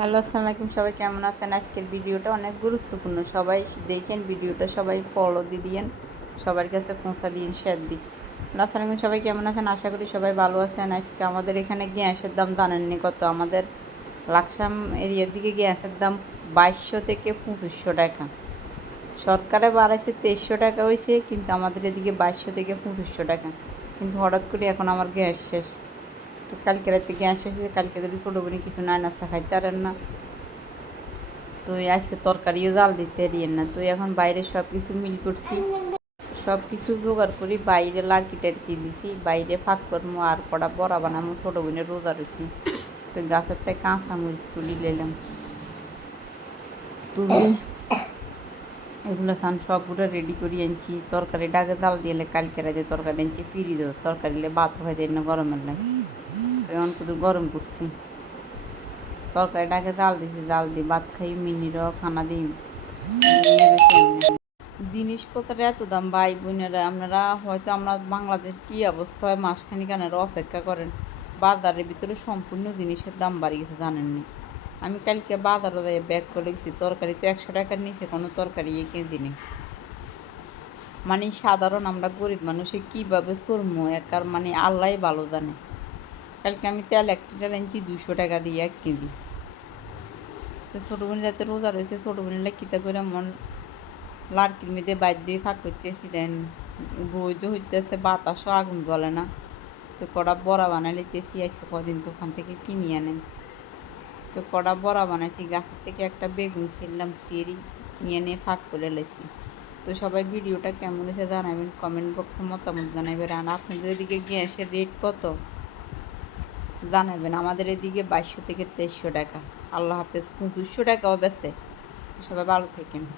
Hello, আসসালামু আলাইকুম। সবাই কেমন আছেন? আজকের ভিডিওটা অনেক গুরুত্বপূর্ণ। সবাই দেখেন ভিডিওটা, সবাই ফলো দিয়েন, সবার কাছে পৌঁছা দিন, শেয়ার দিন। আসসালামু আলাইকুম, সবাই কেমন আছেন? আশা করি সবাই ভালো আছেন। আজকে আমাদের এখানে গ্যাসের দাম জানেননি কত? আমাদের লাকসাম এরিয়ার দিকে গ্যাসের দাম 2200 থেকে 2500 টাকা। সরকারে বাড়াইছে 2300 টাকা হয়েছে, কিন্তু আমাদের এদিকে 2200 থেকে 2500 টাকা। কিন্তু হঠাৎ করে এখন আমার গ্যাস শেষ। তো কালকে রাতে গ্যাস শেষ হয়েছে, কালকে যদি ছোটো করে কিছু না নাস্তা খাইতে পারেন না, তো আজকে তরকারিও জাল দিতে পারিয়েন না। তো এখন বাইরে সব কিছু মিল করছি, সব কিছু জোগাড় করি, বাইরে লাড়কি টাড়কি দিছি, বাইরে ফাঁক করবো আর কটা বড়া বানাবো। ছোটো বোনের রোজা রয়েছি, তো গাছের থেকে কাঁচা মরিচ তুলি নিলাম, তুলি এগুলো সান সবগুলো রেডি করে আনছি। তরকারি ডাকে জাল দিয়ে কালকে রাতে তরকারি আনছি ফিরি দেবো, তরকারি ভাত হয়ে না গরমের লাগে। তো এখন শুধু গরম করছি, তরকারিটাকে জাল দিছি, জাল দিয়ে ভাত খাই, মিনিরও খানা দিই। জিনিসপত্রের এত দাম ভাই বোনেরা, আপনারা হয়তো আমরা বাংলাদেশ কী অবস্থা হয় মাসখানি কানের অপেক্ষা করেন। বাজারের ভিতরে সম্পূর্ণ জিনিসের দাম বাড়ি গেছে জানেননি। আমি কালকে বাজারে যাই ব্যাগ করে গেছি, তরকারি তো 100 টাকার নিচে কোনো তরকারি কেজি নেই। মানে সাধারণ আমরা গরিব মানুষে কীভাবে চলবো একার মানে আল্লাহ ভালো জানে। কালকে আমি তেল 1 লিটার আনছি 200 টাকা দিয়ে 1 কেজি। তো ছোটো বোন যাতে রোজা রয়েছে, ছোটো বোনের কিতা করে মন লাড়কির মেয়েদের বাইর দিয়ে ফাঁক করতেছি, দেন রোদ হইতেছে, বাতাসও আগুন জ্বলে না। তো কড়া বড়া বানাই লিতেছি, আজকে কদিন তো ওখান থেকে কিনি আনে। তো কড়া বড়া বানাইছি, গাছের থেকে একটা বেগুন ছিললাম, সিঁড়ি নিয়ে নিয়ে ফাঁক করে লেছি। তো সবাই ভিডিওটা কেমন হয়েছে জানাবেন, কমেন্ট বক্সে মতামত জানাবেন। আর আপনাদের এদিকে গ্যাসের রেট কত জানাবেন। আমাদের এদিকে 2200 থেকে 2300 টাকা। আল্লাহ হাফেজ। 2500 টাকাও বেছে। সবাই ভালো থাকেন।